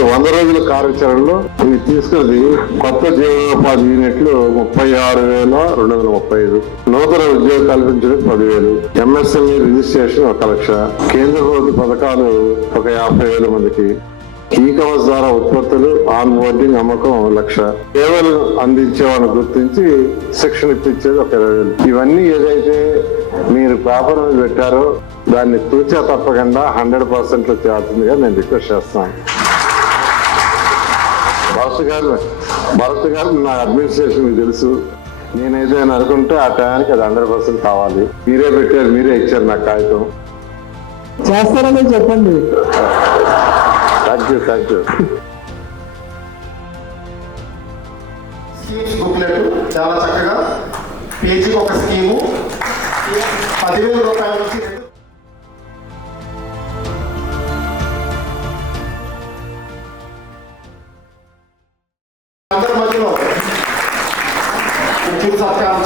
ఇప్పుడు 100 రోజుల కార్యాచరణలో ఇది తీసుకున్నది కొత్త జీవనోపాధి యూనిట్లు 36,235, నూతన ఉద్యోగం కల్పించడం 10,000, ఎంఎస్ఎంఈ రిజిస్ట్రేషన్ 1,00,000, కేంద్ర ప్రభుత్వ పథకాలు 50,000 మందికి, ఈ కామర్స్ ద్వారా ఉత్పత్తులు, ఆన్ బోర్డింగ్, అమ్మకం 1,00,000, సేవలు అందించే వాళ్ళని గుర్తించి శిక్షణ ఇప్పించేది 20,000. ఇవన్నీ ఏదైతే మీరు పేపర్ మీద పెట్టారో దాన్ని తూచా తప్పకుండా 100% చేస్తుందిగా నేను రిక్వెస్ట్ చేస్తాను. భరత్ గారు నా అడ్మినిస్ట్రేషన్ మీకు తెలుసు. నేనైతే అనుకుంటే ఆ టయానికి అది 100% కావాలి. మీరే పెట్టారు, మీరే ఇచ్చారు నాకు కాగితం. చేస్తారని చెప్పండి. Thank you. స్కీమ్స్ బుక్లెట్ చాలా చక్కగా పేజీకి ఒక స్కీము 10,000 రూపాయల నుంచి అందరి మధ్యలో సత్కారం